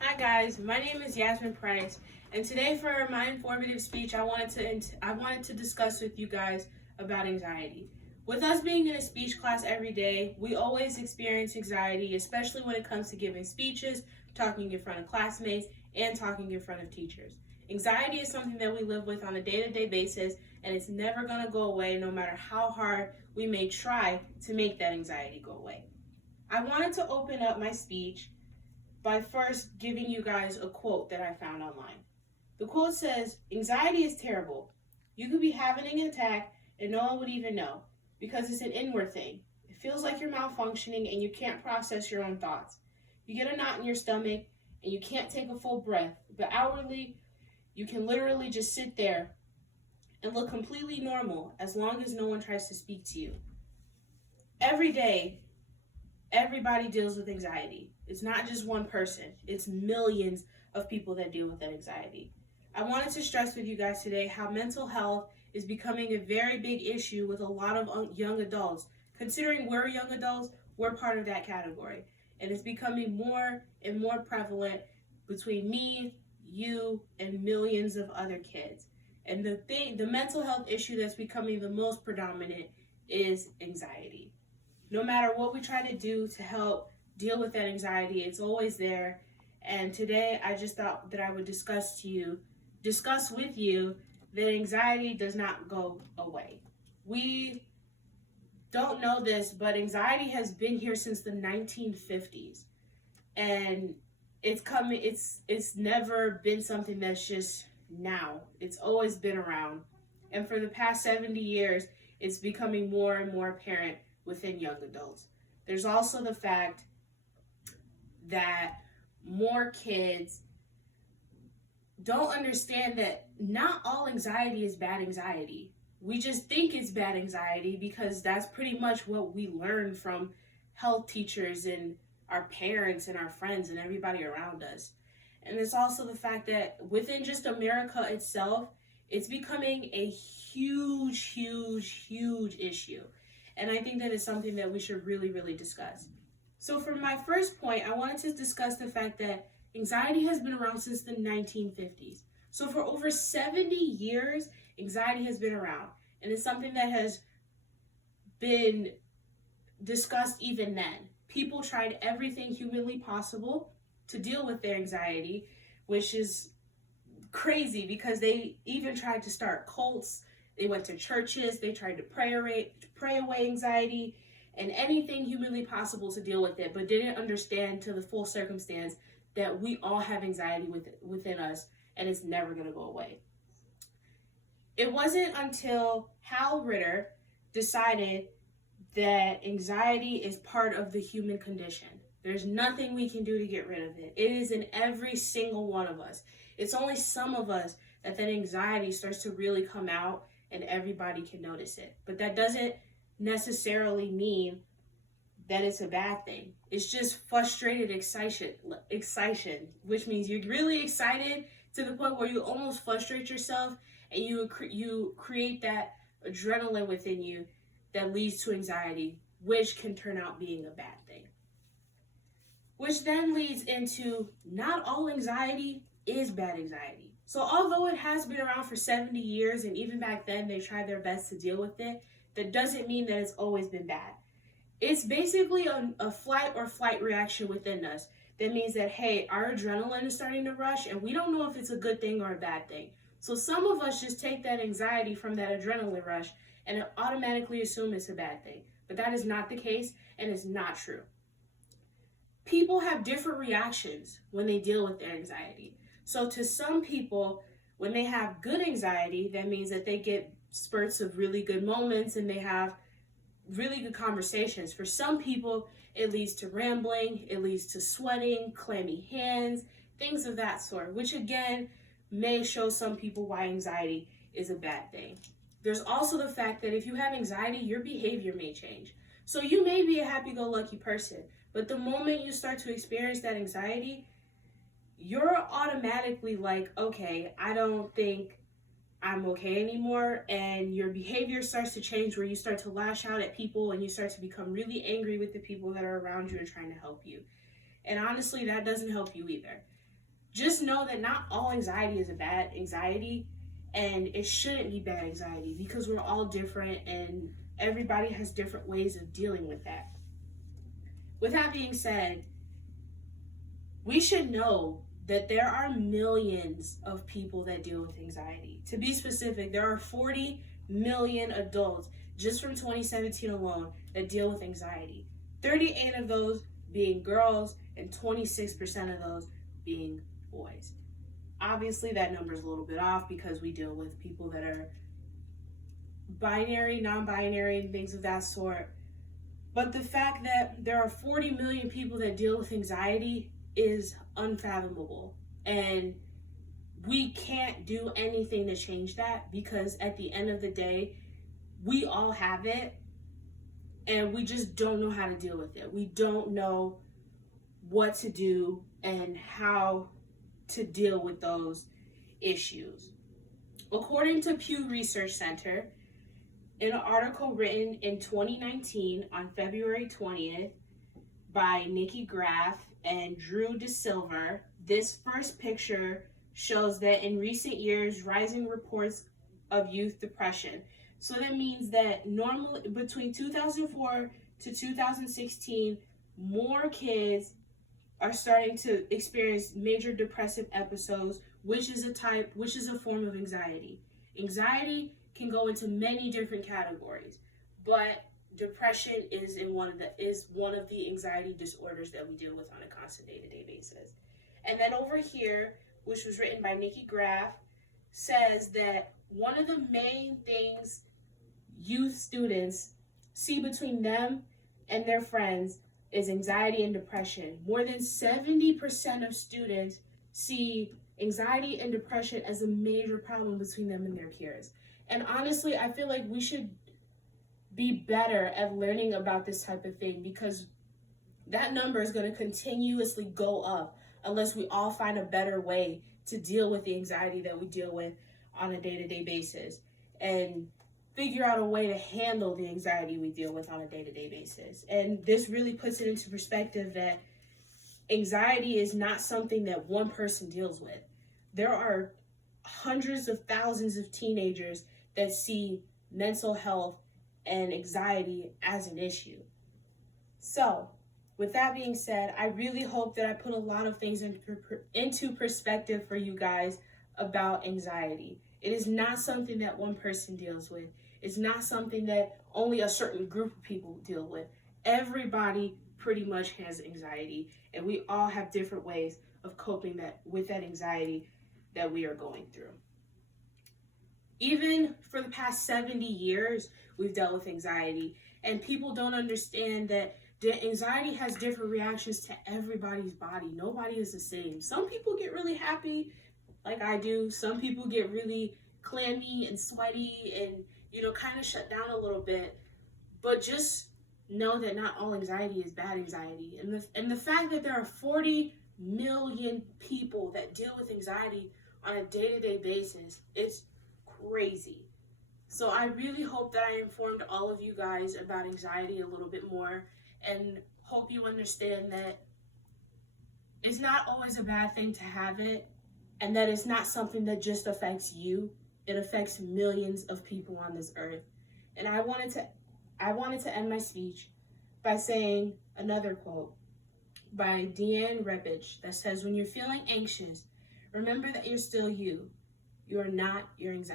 Hi guys, my name is Yasmin Price, and today for my informative speech, I wanted to discuss with you guys about anxiety. With us being in a speech class every day, we always experience anxiety, especially when it comes to giving speeches, talking in front of classmates, and talking in front of teachers. Anxiety is something that we live with on a day-to-day basis, and it's never going to go away no matter how hard we may try to make that anxiety go away. I wanted to open up my speech by first giving you guys a quote that I found online. The quote says, "Anxiety is terrible. You could be having an attack and no one would even know because it's an inward thing. It feels like you're malfunctioning and you can't process your own thoughts. You get a knot in your stomach and you can't take a full breath, but outwardly, you can literally just sit there and look completely normal as long as no one tries to speak to you." Every day, everybody deals with anxiety. It's not just one person, it's millions of people that deal with that anxiety. I wanted to stress with you guys today how mental health is becoming a very big issue with a lot of young adults. Considering we're young adults, we're part of that category. And it's becoming more and more prevalent between me, you, and millions of other kids. And the mental health issue that's becoming the most predominant is anxiety. No matter what we try to do to help deal with that anxiety, it's always there. And today I just thought that I would discuss with you that anxiety does not go away. We don't know this, but anxiety has been here since the 1950s. And it's never been something that's just now. It's always been around. And for the past 70 years, it's becoming more and more apparent within young adults. There's also the fact that more kids don't understand that not all anxiety is bad anxiety. We just think it's bad anxiety because that's pretty much what we learn from health teachers and our parents and our friends and everybody around us. And it's also the fact that within just America itself, it's becoming a huge, huge, huge issue. And I think that is something that we should really, really discuss. So for my first point, I wanted to discuss the fact that anxiety has been around since the 1950s. So for over 70 years, anxiety has been around. And it's something that has been discussed even then. People tried everything humanly possible to deal with their anxiety, which is crazy because they even tried to start cults. They went to churches, they tried to pray away anxiety and anything humanly possible to deal with it, but didn't understand to the full circumstance that we all have anxiety within us and it's never going to go away. It wasn't until Hal Ritter decided that anxiety is part of the human condition. There's nothing we can do to get rid of it. It is in every single one of us. It's only some of us that anxiety starts to really come out and everybody can notice it. But that doesn't necessarily mean that it's a bad thing. It's just frustrated excitation, which means you're really excited to the point where you almost frustrate yourself and you create that adrenaline within you that leads to anxiety, which can turn out being a bad thing. Which then leads into not all anxiety is bad anxiety. So although it has been around for 70 years and even back then they tried their best to deal with it, that doesn't mean that it's always been bad. It's basically a flight or flight reaction within us. That means that, hey, our adrenaline is starting to rush and we don't know if it's a good thing or a bad thing. So some of us just take that anxiety from that adrenaline rush and automatically assume it's a bad thing. But that is not the case and it's not true. People have different reactions when they deal with their anxiety. So to some people, when they have good anxiety, that means that they get spurts of really good moments and they have really good conversations. For some people, it leads to rambling, it leads to sweating, clammy hands, things of that sort, which again may show some people why anxiety is a bad thing. There's also the fact that if you have anxiety, your behavior may change. So you may be a happy-go-lucky person, but the moment you start to experience that anxiety, you're automatically like, okay, I don't think I'm okay anymore, and your behavior starts to change where you start to lash out at people and you start to become really angry with the people that are around you and trying to help you. And honestly, that doesn't help you either. just know that not all anxiety is a bad anxiety, and it shouldn't be bad anxiety because we're all different and everybody has different ways of dealing with that. With that being said, we should know that there are millions of people that deal with anxiety. To be specific, there are 40 million adults just from 2017 alone that deal with anxiety. 38 of those being girls and 26% of those being boys. Obviously, that number is a little bit off because we deal with people that are binary, non-binary, and things of that sort. But the fact that there are 40 million people that deal with anxiety is unfathomable. And we can't do anything to change that because at the end of the day, we all have it and we just don't know how to deal with it. We don't know what to do and how to deal with those issues. According to Pew Research Center, in an article written in 2019 on February 20th by Nikki Graff and Drew DeSilva, this first picture shows that in recent years, rising reports of youth depression. So that means that normally between 2004 to 2016, more kids are starting to experience major depressive episodes, which is a form of anxiety. Anxiety can go into many different categories, but depression is one of the anxiety disorders that we deal with on a constant day-to-day basis. And then over here, which was written by Nikki Graff, says that one of the main things youth students see between them and their friends is anxiety and depression. More than 70% of students see anxiety and depression as a major problem between them and their peers. And honestly, I feel like we should be better at learning about this type of thing because that number is going to continuously go up unless we all find a better way to deal with the anxiety that we deal with on a day-to-day basis and figure out a way to handle the anxiety we deal with on a day-to-day basis. And this really puts it into perspective that anxiety is not something that one person deals with. There are hundreds of thousands of teenagers that see mental health and anxiety as an issue. So, with that being said, I really hope that I put a lot of things into perspective for you guys about anxiety. It is not something that one person deals with. It's not something that only a certain group of people deal with. Everybody pretty much has anxiety, and we all have different ways of coping with that anxiety that we are going through. Even for the past 70 years, we've dealt with anxiety, and people don't understand that the anxiety has different reactions to everybody's body. Nobody is the same. Some people get really happy, like I do. Some people get really clammy and sweaty and, kind of shut down a little bit. But just know that not all anxiety is bad anxiety. And the fact that there are 40 million people that deal with anxiety on a day-to-day basis, it's crazy. So I really hope that I informed all of you guys about anxiety a little bit more and hope you understand that it's not always a bad thing to have it and that it's not something that just affects you. It affects millions of people on this earth. And I wanted to end my speech by saying another quote by Deanne Rebich that says, "When you're feeling anxious, remember that you're still you. You are not your anxiety."